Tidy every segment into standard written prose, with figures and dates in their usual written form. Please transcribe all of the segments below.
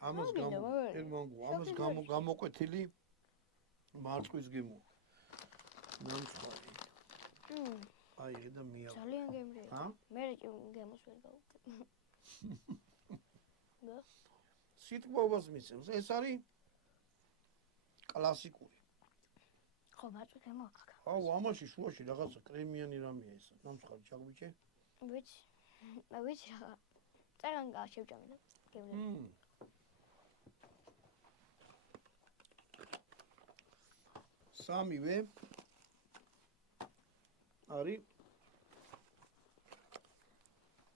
ამას გამოკვეთილი მარწყვის გემო. ნამწყარი. აი და მია. ძალიან გემრიელი. მე გემოს ვერ გავუკეთე. და სიტყვობას მისცემს. ეს არის კლასიკური. ხო, მარწყვის გემო აქ. აუ, ამაში შუაში რაღაცა კრემიანი რამეა ეს. ნამწყარი ჩაგვიჭე? ვიცი. ვიცი რა. წაგან გავშევჭამე და გემრიელი. სამივე არის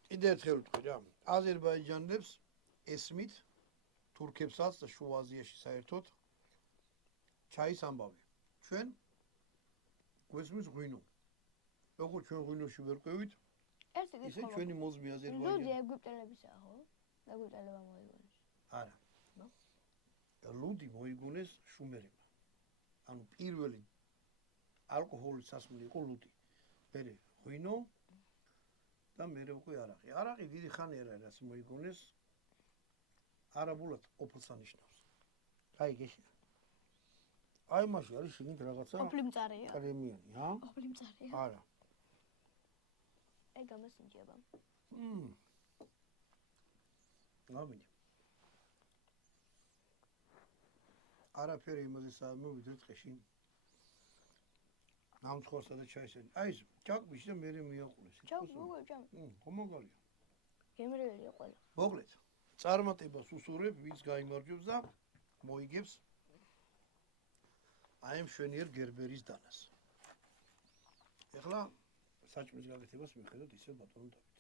კიდე ერთხელ ვთქვი რა, აზერბაიჯანელებს ესმით, თურქებსაც და შუა აზიაში საერთოდ ჩაის ამბავი. ჩვენ გვესმის ღვინო. როგორ ჩვენ ღვინოში ვერ ყვევით, ისე ჩვენი მოზმი აზერბაიჯანი. ლუდი ეგვიპტელებისაა, ხო? ეგვიპტელებმა მოიგონეს. არა. ლუდი მოიგონეს შუმერებმა. ანუ პირველი ალკოჰოლის სასმელი იყო ლუდი. მერე ღვინო და მერე უკვე არაყი. არაყი დიდი ხანი არ არის მოიგონეს. არაბულად ყოფილს ანიშნავს. აი გეშია. აი მასე არის შიგნით რაღაცა ყოფლიმწარეა. კრემიანი, ა? ყოფლიმწარეა. არა. აი გამოსინჯება. გამიდი. არაფერი იმაზეა მოვიდეთ ტყეში. ნამცხვარსა და ჩაისენი. აი ეს ჭაკბიში და მერე მიაყოლეს. ჭაკბი როგორ ჭამე? ხომაგალია. გემრიელია ყველა. მოკლედ, წარმატებას უსურვებ, ვინც გაიმარჯვებს და მოიგებს აი ამ შვენიერ გერბერის დანას. ეხლა საჭმლის გაკეთებას მიხედოთ ისე ბატონო დავით.